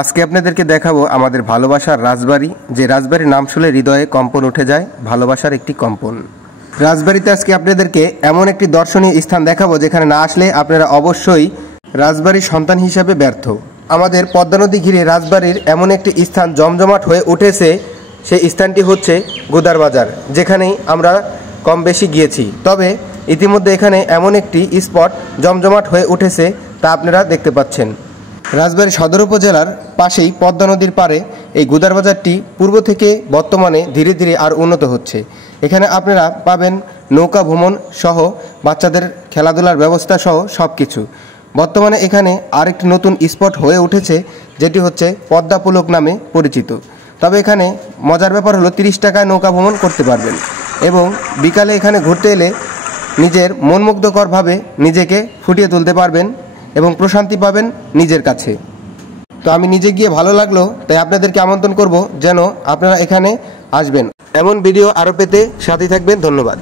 আজকে আপনাদেরকে দেখাবো আমাদের ভালোবাসার রাজবাড়ি, যে রাজবাড়ির নাম শুনলে হৃদয়ে কম্পন উঠে যায়, ভালোবাসার একটি কম্পন। রাজবাড়িতে আজকে আপনাদেরকে এমন একটি দর্শনীয় স্থান দেখাবো যেখানে না আসলে আপনারা অবশ্যই রাজবাড়ির সন্তান হিসাবে ব্যর্থ। আমাদের পদ্মা নদী ঘিরে রাজবাড়ির এমন একটি স্থান জমজমাট হয়ে উঠেছে, সেই স্থানটি হচ্ছে গোদার বাজার, যেখানেই আমরা কম বেশি গিয়েছি। তবে ইতিমধ্যে এখানে এমন একটি স্পট জমজমাট হয়ে উঠেছে তা আপনারা দেখতে পাচ্ছেন। রাজবাড়ী সদর উপজেলার পাশেই পদ্মা নদীর পাড়ে এই গোদার বাজারটি পূর্ব থেকে বর্তমানে ধীরে ধীরে আর উন্নত হচ্ছে। এখানে আপনারা পাবেন নৌকা ভ্রমণ সহ বাচ্চাদের খেলাধুলার ব্যবস্থা সহ সব কিছু। বর্তমানে এখানে আরেকটি নতুন স্পট হয়ে উঠেছে, যেটি হচ্ছে পদ্মা পুলক নামে পরিচিত। তবে এখানে মজার ব্যাপার হলো 30 টাকায় নৌকা ভ্রমণ করতে পারবেন এবং বিকালে এখানে ঘুরতে এলে নিজের মনমুগ্ধকরভাবে নিজেকে ফুটিয়ে তুলতে পারবেন এবং প্রশান্তি পাবেন নিজের কাছে। তো আমি নিজে গিয়ে ভালো লাগলো, তাই আপনাদেরকে আমন্ত্রণ করব যেন আপনারা এখানে আসবেন। এমন ভিডিও আরও পেতে সাথে থাকবেন। ধন্যবাদ।